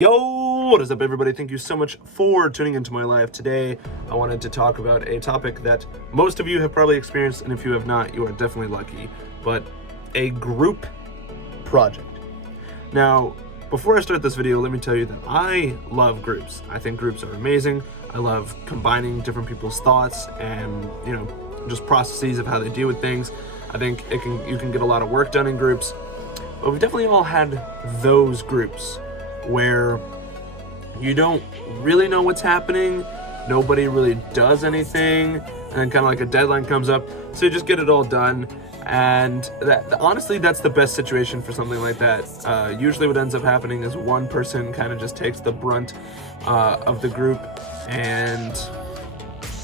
Yo, what is up everybody? Thank you so much for tuning into my live today. I wanted to talk about a topic that most of you have probably experienced, and if you have not, you are definitely lucky, but a group project. Now, before I start this video, let me tell you that I love groups. I think groups are amazing. I love combining different people's thoughts and, just processes of how they deal with things. I think you can get a lot of work done in groups, but we've definitely all had those groups where you don't really know what's happening, nobody really does anything, and then kind of like a deadline comes up, so you just get it all done. And honestly, that's the best situation for something like that. Usually what ends up happening is one person kind of just takes the brunt of the group and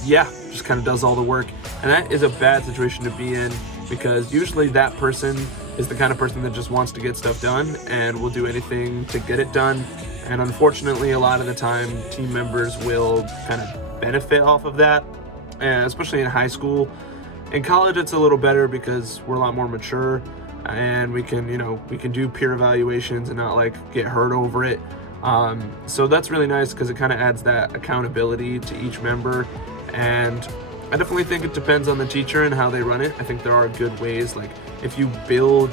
just kind of does all the work, and that is a bad situation to be in, because usually that person is the kind of person that just wants to get stuff done and will do anything to get it done. And unfortunately, a lot of the time, team members will kind of benefit off of that, and especially in high school. In college, it's a little better because we're a lot more mature, and we can do peer evaluations and not like get hurt over it. So that's really nice because it kind of adds that accountability to each member. And I definitely think it depends on the teacher and how they run it. I think there are good ways, like if you build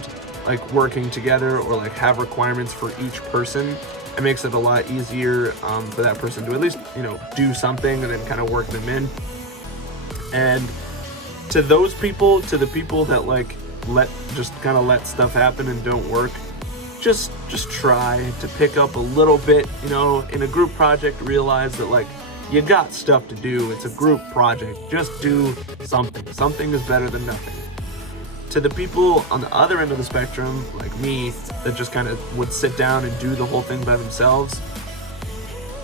like working together or like have requirements for each person, it makes it a lot easier for that person to at least do something and then kind of work them in. And to those people, to the people that like let stuff happen and don't work, just try to pick up a little bit, in a group project. Realize that like you got stuff to do. It's a group project. Just do something. Something is better than nothing. To the people on the other end of the spectrum, like me, that just kind of would sit down and do the whole thing by themselves,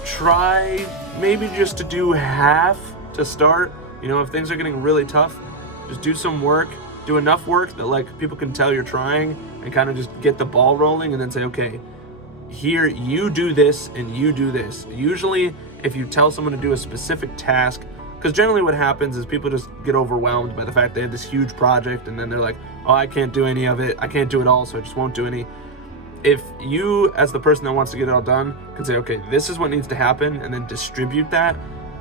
try maybe just to do half to start. If things are getting really tough, just do some work, do enough work that like people can tell you're trying, and kind of just get the ball rolling, and then say, okay, here, you do this and you do this. Usually, if you tell someone to do a specific task, because generally what happens is people just get overwhelmed by the fact they have this huge project, and then they're like, oh, I can't do any of it. I can't do it all, so I just won't do any. If you, as the person that wants to get it all done, can say, okay, this is what needs to happen, and then distribute that,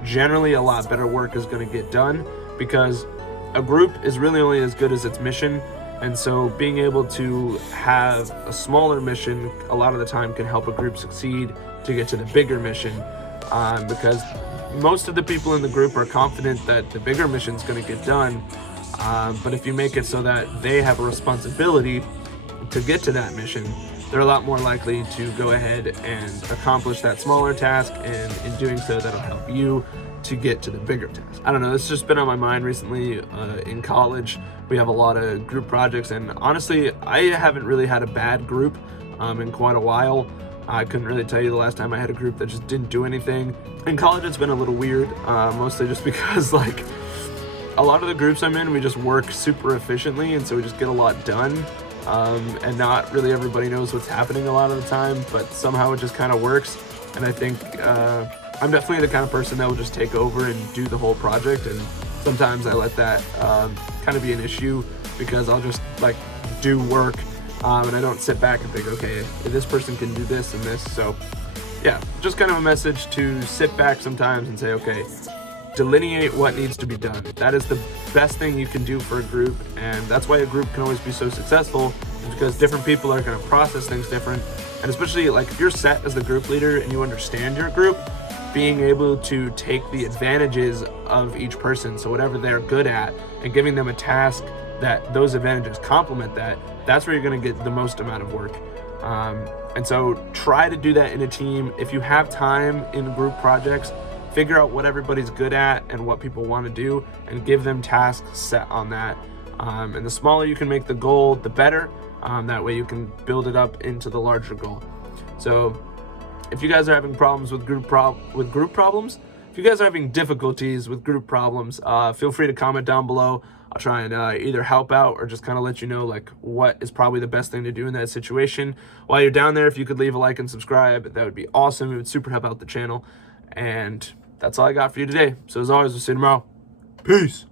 generally a lot better work is going to get done, because a group is really only as good as its mission. And so being able to have a smaller mission a lot of the time can help a group succeed to get to the bigger mission, because most of the people in the group are confident that the bigger mission is going to get done. But if you make it so that they have a responsibility to get to that mission, they're a lot more likely to go ahead and accomplish that smaller task, and in doing so, that'll help you to get to the bigger task. I don't know, it's just been on my mind recently. In college, we have a lot of group projects, and honestly, I haven't really had a bad group in quite a while. I couldn't really tell you the last time I had a group that just didn't do anything. In college, it's been a little weird, mostly just because like a lot of the groups I'm in, we just work super efficiently, and so we just get a lot done. And not really everybody knows what's happening a lot of the time, but somehow it just kind of works. And I think I'm definitely the kind of person that will just take over and do the whole project, and sometimes I let that kind of be an issue, because I'll just like do work, and I don't sit back and think, okay, this person can do this and this. So yeah, just kind of a message to sit back sometimes and say, okay, delineate what needs to be done. That is the best thing you can do for a group, and that's why a group can always be so successful, because different people are going to process things different. And especially like if you're set as the group leader and you understand your group, being able to take the advantages of each person, so whatever they're good at, and giving them a task that those advantages complement that, that's where you're going to get the most amount of work. And so try to do that in a team. If you have time in group projects, figure out what everybody's good at and what people want to do, and give them tasks set on that. And the smaller you can make the goal, the better. That way you can build it up into the larger goal. So if you guys are having problems with group problems, if you guys are having difficulties with group problems, feel free to comment down below. I'll try and either help out or just kind of let you know like what is probably the best thing to do in that situation. While you're down there, if you could leave a like and subscribe, that would be awesome. It would super help out the channel. And that's all I got for you today. So as always, we'll see you tomorrow. Peace.